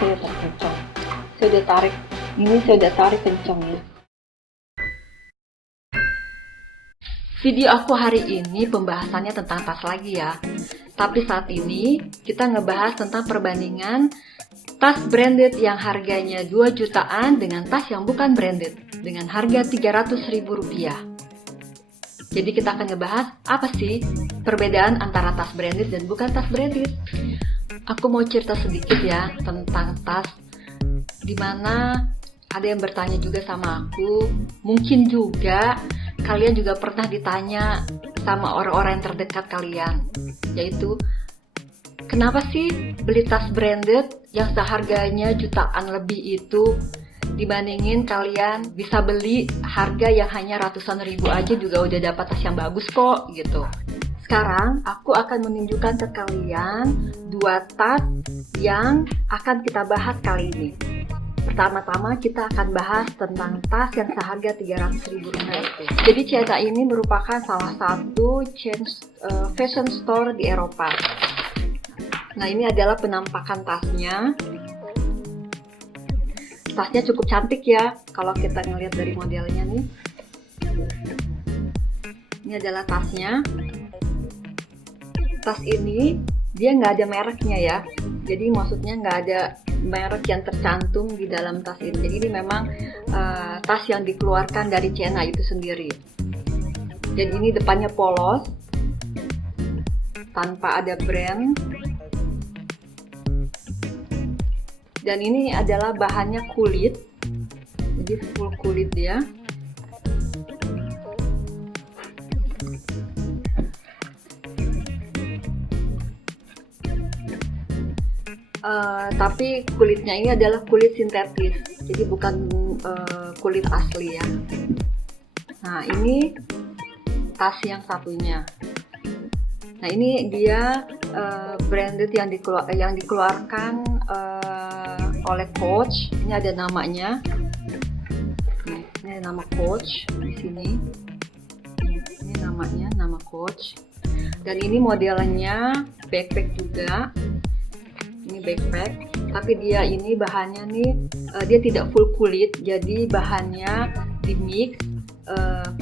saya terkencang. Saya udah tarik kencang ya. Video aku hari ini pembahasannya tentang tas lagi ya. Tapi saat ini kita ngebahas tentang perbandingan tas branded yang harganya 2 jutaan dengan tas yang bukan branded dengan harga Rp300.000. Jadi kita akan ngebahas apa sih perbedaan antara tas branded dan bukan tas branded. Aku mau cerita sedikit ya tentang tas, dimana ada yang bertanya juga sama aku, mungkin juga kalian juga pernah ditanya sama orang-orang yang terdekat kalian, yaitu kenapa sih beli tas branded yang seharganya jutaan lebih itu dibandingin kalian bisa beli harga yang hanya ratusan ribu aja juga udah dapat tas yang bagus kok gitu. Sekarang aku akan menunjukkan ke kalian 2 tas yang akan kita bahas kali ini. Pertama-tama kita akan bahas tentang tas yang seharga Rp300.000 itu. Jadi Ciena ini merupakan salah satu chain fashion store di Eropa. Nah, ini adalah penampakan tasnya. Tasnya cukup cantik ya, kalau kita ngelihat dari modelnya nih. Ini adalah tasnya. Tas ini dia nggak ada mereknya ya. Jadi maksudnya nggak ada merek yang tercantum di dalam tas ini. Jadi ini memang tas yang dikeluarkan dari Ciena itu sendiri. Jadi ini depannya polos, tanpa ada brand. Dan ini adalah bahannya kulit, jadi full kulit dia. Tapi kulitnya ini adalah kulit sintetis, jadi bukan kulit asli ya. Nah, ini tas yang satunya. Nah, ini dia branded yang dikeluarkan oleh Coach. Ini ada namanya. Ini nama Coach di sini. Ini namanya, nama Coach. Dan ini modelnya backpack juga. Ini backpack, tapi dia ini bahannya nih dia tidak full kulit, jadi bahannya dimix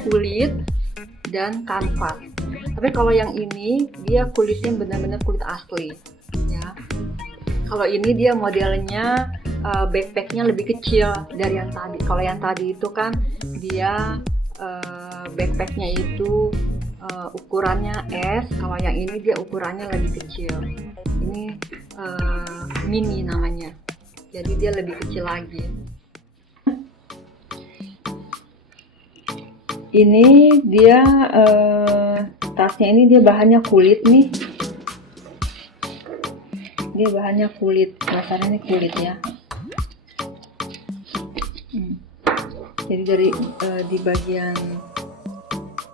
kulit dan kanvas. Tapi kalau yang ini dia kulitnya benar-benar kulit asli ya. Kalau ini dia modelnya backpacknya lebih kecil dari yang tadi. Kalau yang tadi itu kan dia backpacknya itu ukurannya S, kalau yang ini dia ukurannya lebih kecil. Ini mini namanya, jadi dia lebih kecil lagi. Ini dia tasnya ini dia bahannya kulit nih. Dia bahannya kulit, dasarnya ini kulit ya. Jadi dari di bagian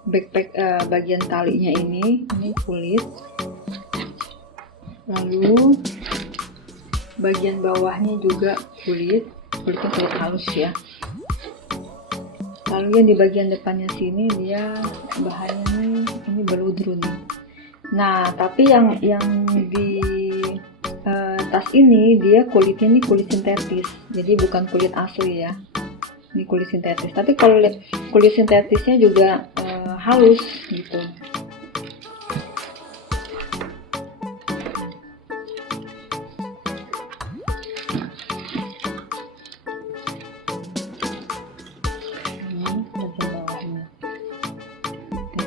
backpack bagian talinya ini kulit. Lalu bagian bawahnya juga kulitnya kulit halus ya. Lalu yang di bagian depannya sini dia bahannya ini beludru nih. Nah, tapi yang di tas ini dia kulitnya ini kulit sintetis, jadi bukan kulit asli ya. Ini kulit sintetis. Tapi kalau kulit sintetisnya juga halus gitu.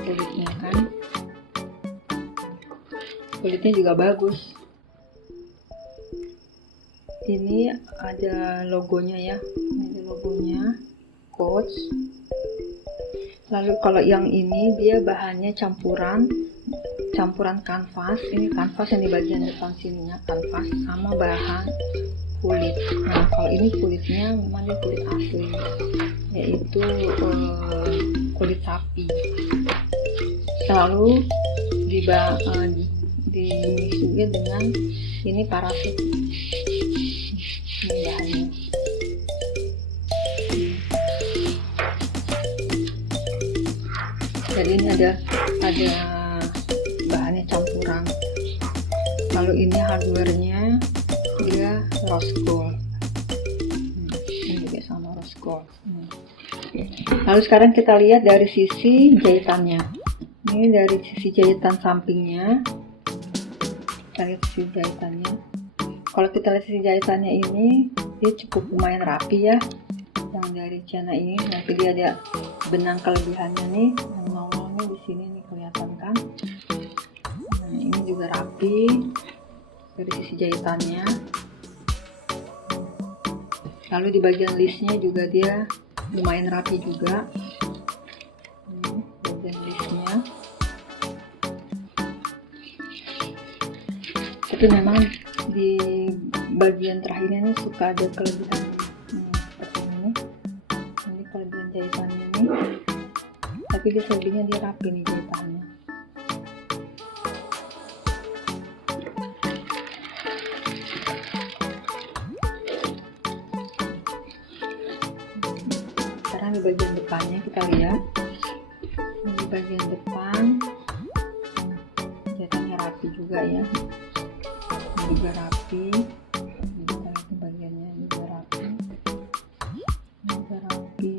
Kulitnya kan, kulitnya juga bagus. Ini ada logonya ya, ada logonya Coach. Lalu kalau yang ini dia bahannya campuran kanvas. Ini kanvas yang di bagian depan sininya kanvas sama bahan kulit. Nah, kalau ini kulitnya memang dia kulit asli, yaitu kulit sapi. Lalu dimix juga dengan ini parasut. Ini bahannya. Jadi ini ada bahannya campuran. Lalu ini hardware-nya dia rose gold. Ini juga sama rose gold. Lalu sekarang kita lihat dari sisi jahitannya. Ini dari sisi jahitan sampingnya. Kita lihat sisi jahitannya. Kalau kita lihat sisi jahitannya ini, dia cukup lumayan rapi ya. Yang dari China ini, nanti dia ada benang kelebihannya nih. Yang nongolnya di sini nih kelihatan kan. Nah, ini juga rapi dari sisi jahitannya. Lalu di bagian listnya juga dia lumayan rapi juga. Ini bagian listnya. Tapi memang di bagian terakhirnya nih suka ada kelebihan seperti ini. Ini kelebihan jahitannya nih. Tapi dia selebihnya dia rapi nih jahitannya. Sekarang di bagian depannya kita lihat. Di bagian depan jahitannya rapi juga ya. Ini juga rapi. Ini kita lihat bagiannya ini juga rapi. Ini juga rapi.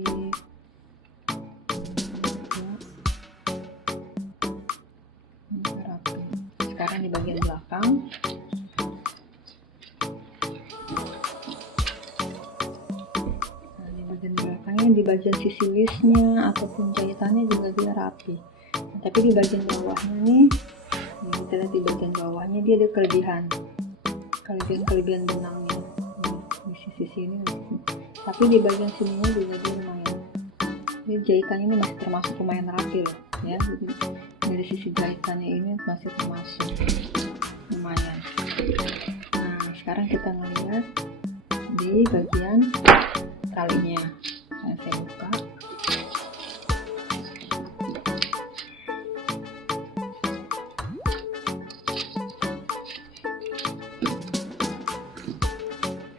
Ini juga rapi. Sekarang di bagian belakang. Di bagian sisi listnya ataupun jahitannya juga dia rapi. Nah, tapi di bagian bawahnya nih, kita lihat di bagian bawahnya dia ada kelebihan benangnya di sisi sini. Tapi di bagian sininya juga dia lumayan. Ini jahitannya ini masih termasuk lumayan rapi loh, ya. Jadi dari sisi jahitannya ini masih termasuk lumayan. Nah, sekarang kita melihat di bagian talinya. Nah, saya buka.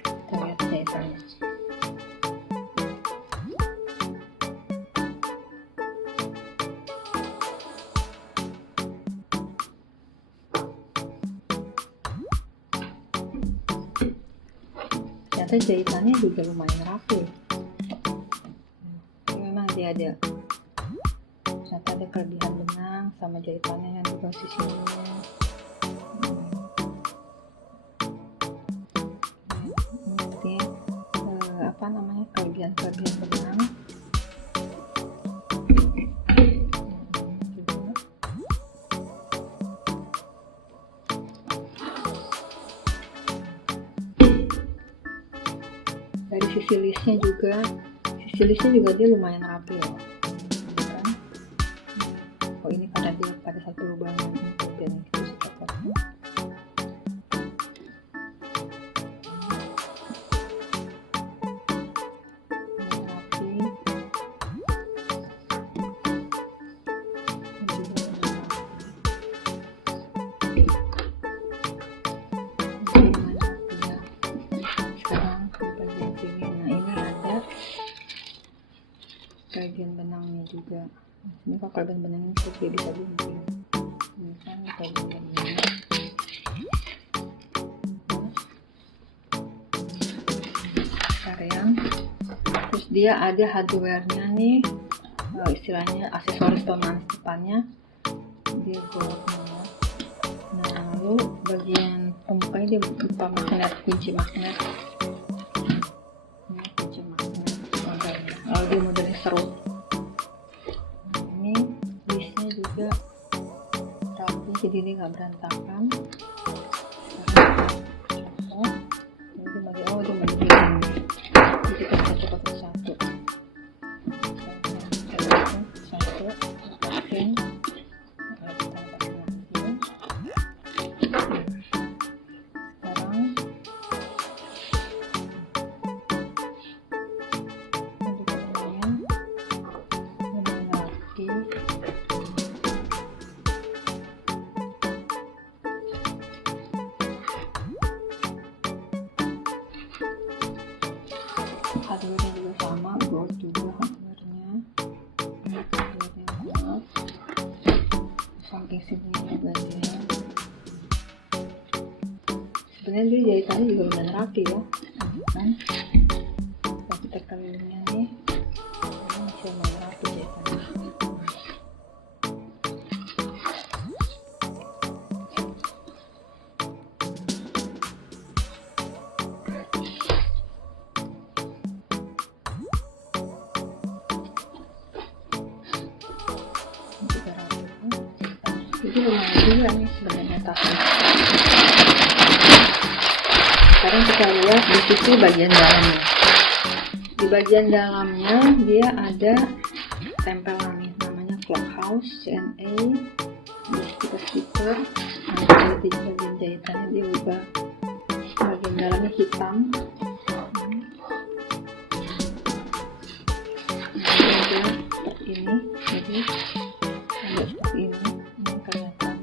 Kita lihat jahitannya. Ternyata jahitannya juga lumayan rapi. Dia ada ternyata ada kelebihan benang sama jahitannya yang di posisinya. Ini apa namanya, kelebihan benang. Dari sisi listnya juga dia lumayan rapi loh, kan? Oh, ini karena dia pada satu lubangan ini bagian itu seperti rapi. Sekarang di bagian sini, nah ini ada kelebihan benangnya juga. Ini kalau kelebihan benangnya itu dia bisa gunting. Ini kan kelebihan benangnya. Yang terus dia ada hardware-nya nih, istilahnya aksesoris tonan depannya dia goldnya. Nah, lalu bagian pembukanya dia berupa magnet, kunci magnet. Ini kunci magnet modelnya. Lalu dia modelnya serut. Ini listnya juga rapi, jadi dia nggak berantakan. maksudnya dia jahitannya juga lumayan rapi ya kan. Kalau kita kelilingnya nih ini masih lumayan rapi jahitannya. Jadi lumayan juga nih sebenarnya tasnya. Sekarang kita lihat di sisi bagian dalamnya. Di bagian dalamnya dia ada tempelan nih, namanya Clockhouse CNA. Ada stiker-stiker. Nah, di bagian jahitannya dia ubah. Bagian dalamnya hitam. Ada seperti ini. Jadi ada seperti ini. Kelihatan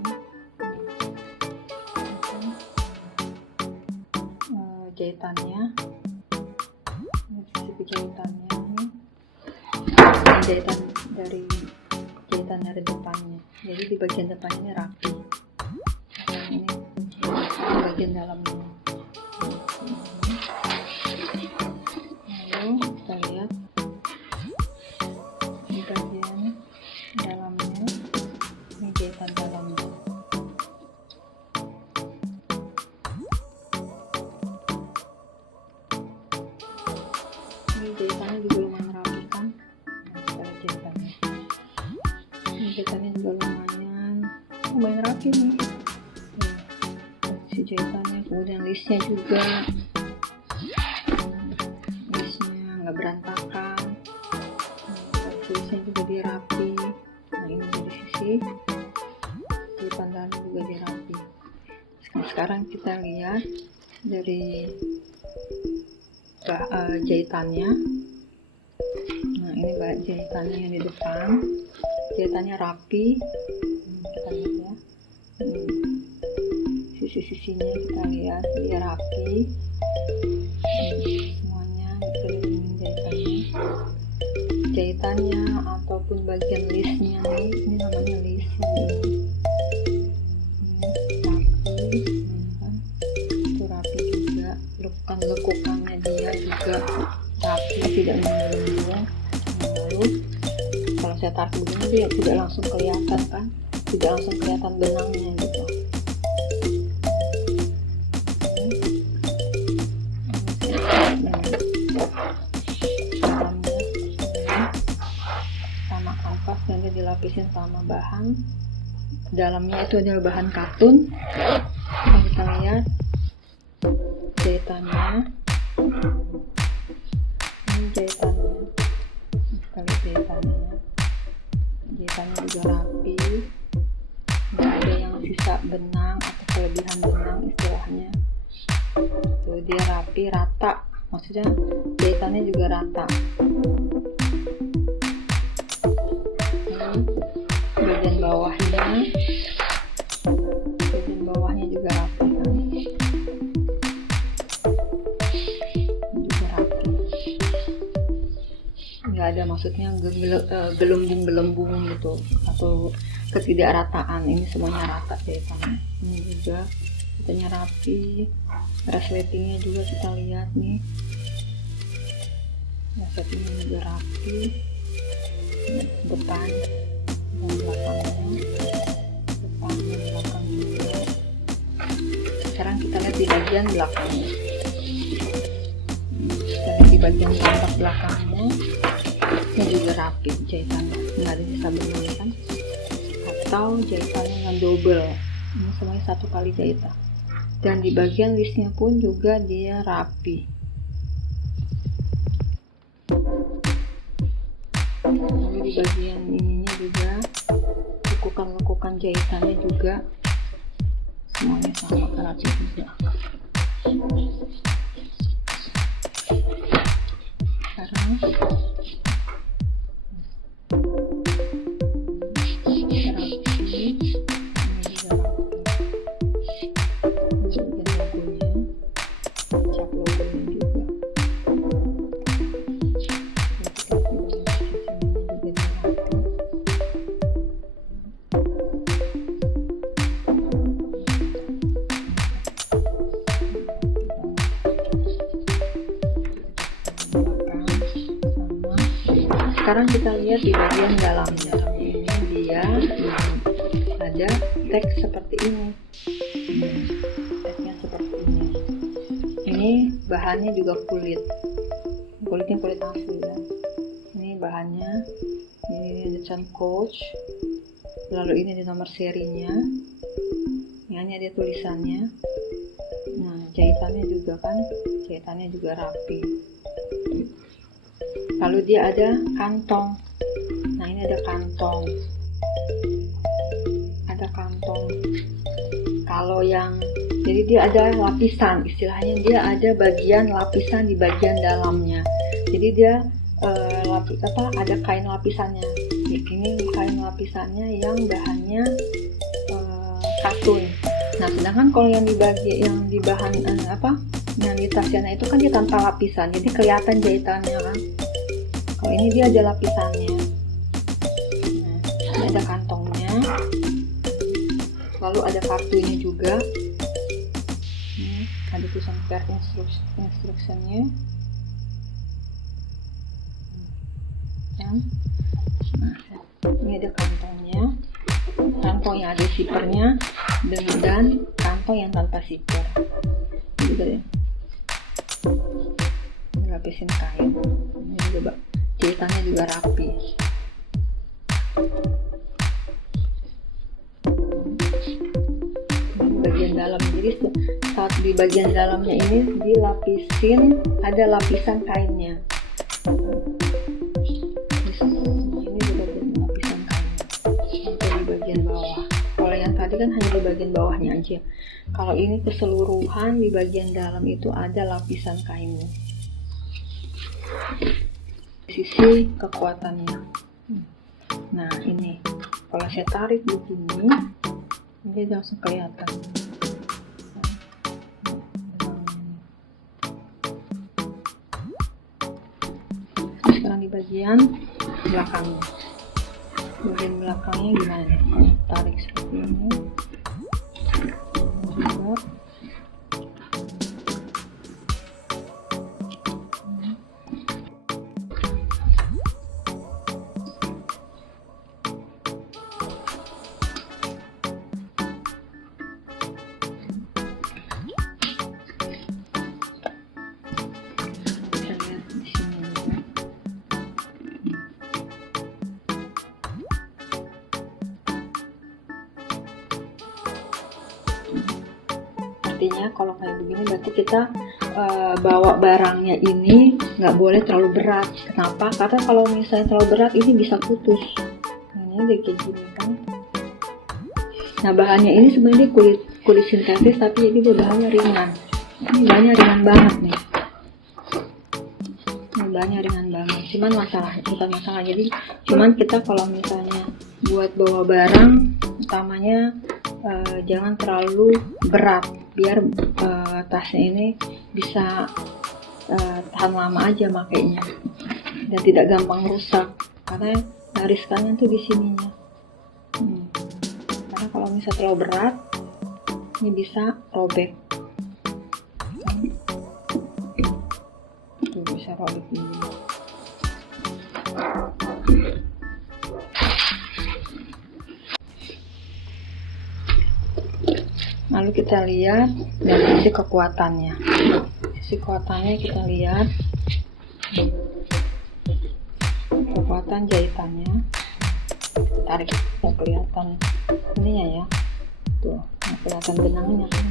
jahitannya, ini sisi jahitannya nih, jahitan dari depannya. Jadi di bagian depannya ini rapi. Ini di bagian dalamnya. Lalu kita lihat di bagian dalamnya. Ini jahitan dalamnya. Ini jahitannya juga lumayan rapi kan. Nah, jahitannya. Ini jahitannya juga lumayan rapi nih. Si jahitannya, kemudian listnya juga. Listnya nggak berantakan. Listnya juga dia rapi. Nah, ini dari sisi jahitan dalam juga dia rapi. Sekarang kita lihat dari jahitannya. Nah, ini jahitannya yang di depan. Jahitannya rapi. Kita lihat ya. Sisi-sisinya kita lihat dia rapi. Semuanya dikelilingin jahitannya. Jahitannya ataupun bagian listnya nih, ini namanya list. Rapi juga, lekukannya dia juga rapi, tidak membelenggu. Lalu kalau saya tarik begini dia tidak langsung kelihatan kan, tidak langsung kelihatan benangnya gitu. Sama kanvas yang dilapisin sama bahan. Dalamnya itu adalah bahan katun. Kita lihat jahitannya. Ini jahitannya. Kita lihat jahitannya. Jahitannya juga rapi. Nggak ada yang sisa benang atau kelebihan benang istilahnya. Tuh dia rapi, rata. Maksudnya jahitannya juga rata. Bagian bawahnya juga rapi kan. Juga rapi. Nggak ada maksudnya gelembung-gelembung gitu atau ketidakrataan. Ini semuanya rata jahitannya. Ini juga jahitannya rapi. Resletingnya juga kita lihat nih. Resletingnya juga rapi. Depan dan belakangnya, juga. Sekarang kita lihat di bagian belakangnya. Kita lihat di bagian tampak belakangnya, ini juga rapi jahitannya, nggak ada sisa benang kan, atau jahitannya yang double. Ini semuanya satu kali jahitan. Dan di bagian listnya pun juga dia rapi. Lalu di bagian ininya juga lekukan jahitannya juga semuanya sama rapi juga. Sekarang Sekarang kita lihat di bagian dalamnya. Ini dia ada teks seperti ini. Teksnya seperti ini. Ini bahannya juga kulitnya kulit asli ya. Ini bahannya, ini ada Chan Coach, lalu ini ada nomor serinya, ini ada tulisannya. Nah, jahitannya juga rapi. Lalu dia ada kantong. Nah, ini ada kantong. Kalau yang jadi dia ada lapisan, istilahnya dia ada bagian lapisan di bagian dalamnya. Jadi dia ada kain lapisannya. Ini kain lapisannya yang bahannya katun. Nah, sedangkan kalau yang di bahan yang di Tasiana itu kan dia tanpa lapisan, jadi kelihatan jahitannya kan. Kalau ini dia ada lapisannya. Nah, ini ada kantongnya. Lalu ada kartunya juga. Ada tulisan care instructionnya. Nah, ini ada kantongnya. Kantong yang ada zippernya dan kantong yang tanpa zipper. Ini juga ya. Ini lapisin kain. Ini juga jahitannya juga rapi. Bagian dalam, jadi saat di bagian dalamnya ini dilapisin, ada lapisan kainnya. Ini juga lapisan kainnya sampai di bagian bawah. Kalau yang tadi kan hanya di bagian bawahnya aja. Kalau ini keseluruhan di bagian dalam itu ada lapisan kainnya. Sisi kekuatannya. Nah, ini kalau saya tarik begini, ini langsung kelihatan. Sekarang di bagian belakangnya. Bagian belakangnya gimana nih? Kalau tarik seperti ini. Artinya kalau kayak begini berarti kita bawa barangnya ini nggak boleh terlalu berat. Kenapa? Karena kalau misalnya terlalu berat ini bisa putus. Nah, ini kayak gini kan. Nah, bahannya ini sebenarnya kulit sintetis, tapi ini bahannya ringan. Ini bahannya ringan banget nih. Ini bahannya ringan banget. Bukan masalah. Jadi cuman kita kalau misalnya buat bawa barang, utamanya jangan terlalu berat, biar tasnya ini bisa tahan lama aja makainya dan tidak gampang rusak, karena riskannya tuh di sininya. Karena kalau misalnya terlalu berat ini bisa robek. Tuh bisa robek ini. Lalu kita lihat dari sisi kekuatannya. Sisi kekuatannya kita lihat kekuatan jahitannya. Tarik, nggak kelihatan ininya ya. Tuh, nggak kelihatan benangnya kan.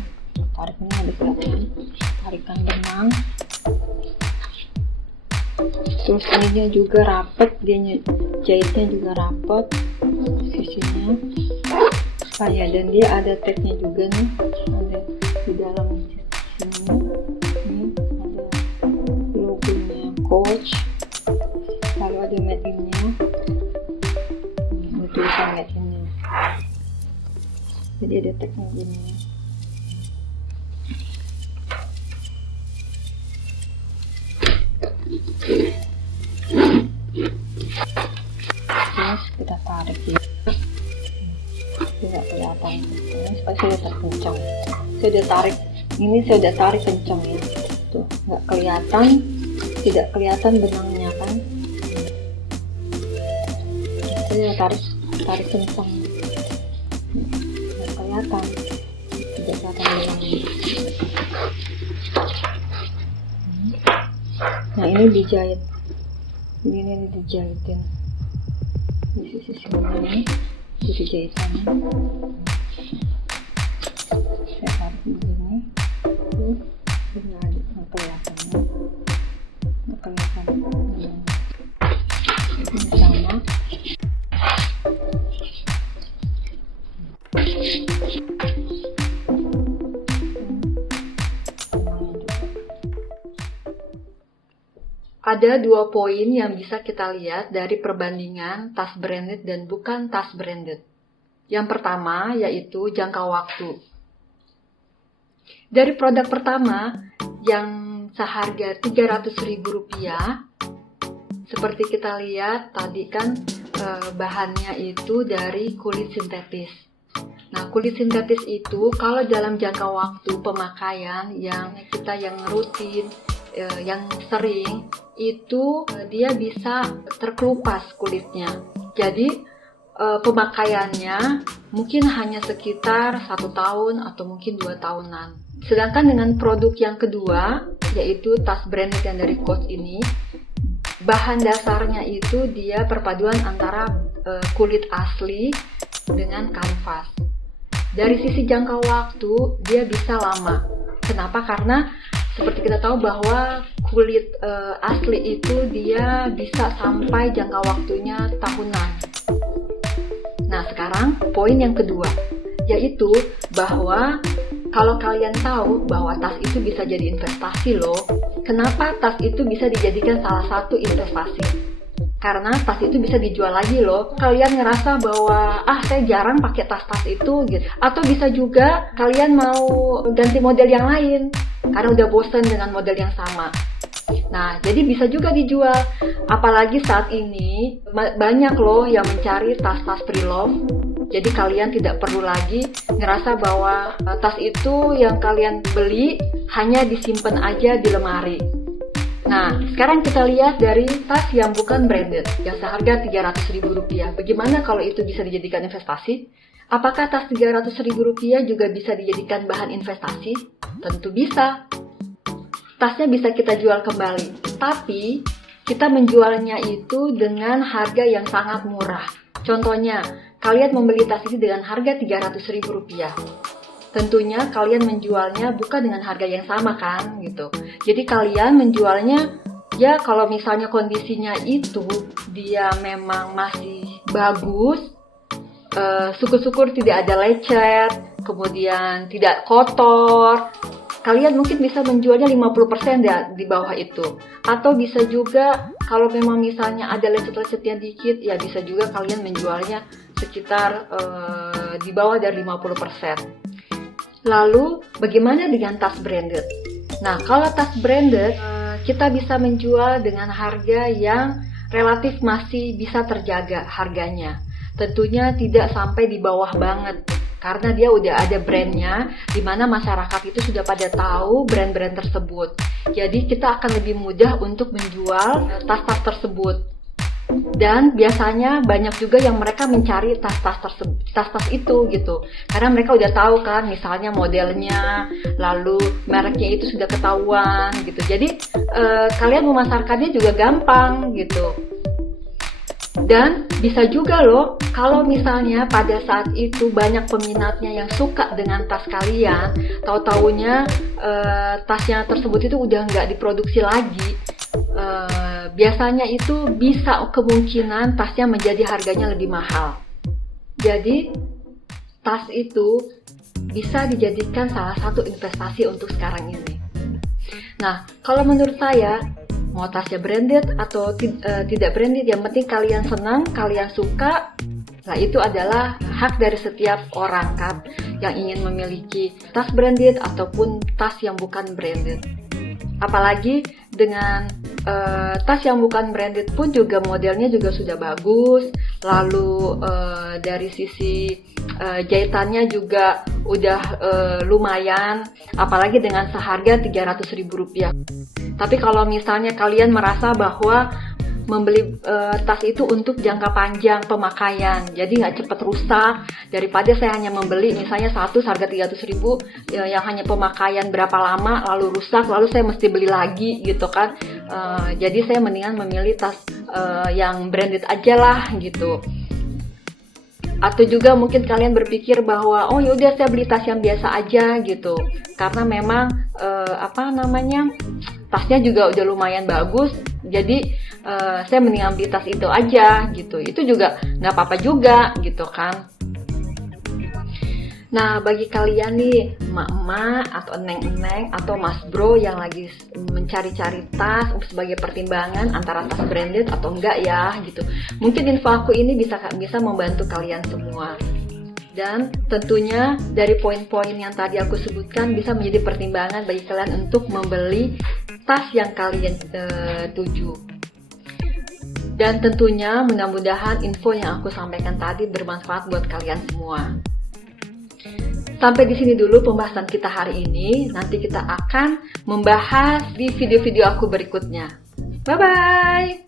Tarik ini ada kelihatan. Tarikan benang. Terus ininya juga rapet, jahitnya juga rapet sisinya. Dan dia ada tagnya juga nih, ada di dalam sini. Ini ada logonya Coach, lalu ada made in-nya, ada tulisan made in-nya. Jadi ada tagnya gini. Terus kita tarik ya. Tidak kelihatan supaya saya udah terkencang. Saya udah tarik kencang ya. Tuh, nggak kelihatan, tidak kelihatan benangnya kan. Ini tarik kencang, nggak kelihatan, tidak kelihatan lagi. Nah ini dijahit, ini dijahitin di sisi sini, jadi jahitannya. Saya tarik begini, nggak kelihatan. Ini sama. Ada 2 poin yang bisa kita lihat dari perbandingan tas branded dan bukan tas branded. Yang pertama yaitu jangka waktu. Dari produk pertama yang seharga Rp300.000, seperti kita lihat tadi kan bahannya itu dari kulit sintetis. Nah, kulit sintetis itu kalau dalam jangka waktu pemakaian yang rutin, yang sering, itu dia bisa terkelupas kulitnya. Jadi pemakaiannya mungkin hanya sekitar 1 tahun atau mungkin 2 tahunan. Sedangkan dengan produk yang kedua, yaitu tas branded yang dari Coach ini, bahan dasarnya itu dia perpaduan antara kulit asli dengan kanvas. Dari sisi jangka waktu dia bisa lama. Kenapa? Karena seperti kita tahu bahwa kulit asli itu dia bisa sampai jangka waktunya tahunan. Nah sekarang poin yang kedua, yaitu bahwa kalau kalian tahu bahwa tas itu bisa jadi investasi loh. Kenapa tas itu bisa dijadikan salah satu investasi? Karena tas itu bisa dijual lagi loh. Kalian ngerasa bahwa saya jarang pakai tas-tas itu gitu. Atau bisa juga kalian mau ganti model yang lain karena udah bosen dengan model yang sama. Nah, jadi bisa juga dijual. Apalagi saat ini banyak loh yang mencari tas-tas pre-love. Jadi kalian tidak perlu lagi ngerasa bahwa tas itu yang kalian beli hanya disimpan aja di lemari. Nah, sekarang kita lihat dari tas yang bukan branded, yang seharga Rp300.000. Bagaimana kalau itu bisa dijadikan investasi? Apakah tas Rp300.000 juga bisa dijadikan bahan investasi? Tentu bisa. Tasnya bisa kita jual kembali, tapi kita menjualnya itu dengan harga yang sangat murah. Contohnya, kalian membeli tas ini dengan harga Rp300.000. Tentunya kalian menjualnya bukan dengan harga yang sama kan, gitu. Jadi kalian menjualnya, ya kalau misalnya kondisinya itu dia memang masih bagus, syukur-syukur tidak ada lecet, kemudian tidak kotor, kalian mungkin bisa menjualnya 50% ya di bawah itu. Atau bisa juga kalau memang misalnya ada lecet-lecetnya dikit, ya bisa juga kalian menjualnya sekitar di bawah dari 50%. Lalu bagaimana dengan tas branded? Nah, kalau tas branded kita bisa menjual dengan harga yang relatif masih bisa terjaga harganya. Tentunya tidak sampai di bawah banget. Karena dia udah ada brandnya, di mana masyarakat itu sudah pada tahu brand-brand tersebut. Jadi kita akan lebih mudah untuk menjual tas-tas tersebut. Dan biasanya banyak juga yang mereka mencari tas-tas itu gitu. Karena mereka udah tahu kan, misalnya modelnya, lalu mereknya itu sudah ketahuan gitu. Jadi kalian memasarkannya juga gampang gitu. Dan bisa juga loh, kalau misalnya pada saat itu banyak peminatnya yang suka dengan tas kalian, tahu-taunya tasnya tersebut itu udah nggak diproduksi lagi, biasanya itu bisa kemungkinan tasnya menjadi harganya lebih mahal. Jadi tas itu bisa dijadikan salah satu investasi untuk sekarang ini. Nah, kalau menurut saya, mau tasnya branded atau tidak branded, yang penting kalian senang, kalian suka. Nah, itu adalah hak dari setiap orang kan yang ingin memiliki tas branded ataupun tas yang bukan branded. Apalagi dengan tas yang bukan branded pun juga modelnya juga sudah bagus, lalu dari sisi jahitannya juga udah lumayan, apalagi dengan seharga Rp300.000. Tapi kalau misalnya kalian merasa bahwa membeli tas itu untuk jangka panjang pemakaian, jadi nggak cepat rusak, daripada saya hanya membeli misalnya satu harga 300.000 yang hanya pemakaian berapa lama lalu rusak, lalu saya mesti beli lagi gitu kan. Jadi saya mendingan memilih tas yang branded aja lah gitu. Atau juga mungkin kalian berpikir bahwa oh yaudah saya beli tas yang biasa aja gitu, karena memang tasnya juga udah lumayan bagus, jadi saya mendingan beli tas itu aja gitu. Itu juga nggak apa-apa juga gitu kan. Nah, bagi kalian nih, emak-emak atau neng-neng atau mas bro yang lagi mencari-cari tas sebagai pertimbangan antara tas branded atau enggak ya gitu. Mungkin info aku ini bisa membantu kalian semua. Dan tentunya dari poin-poin yang tadi aku sebutkan bisa menjadi pertimbangan bagi kalian untuk membeli tas yang kalian tuju. Dan tentunya mudah-mudahan info yang aku sampaikan tadi bermanfaat buat kalian semua. Sampai di sini dulu pembahasan kita hari ini. Nanti kita akan membahas di video-video aku berikutnya. Bye-bye!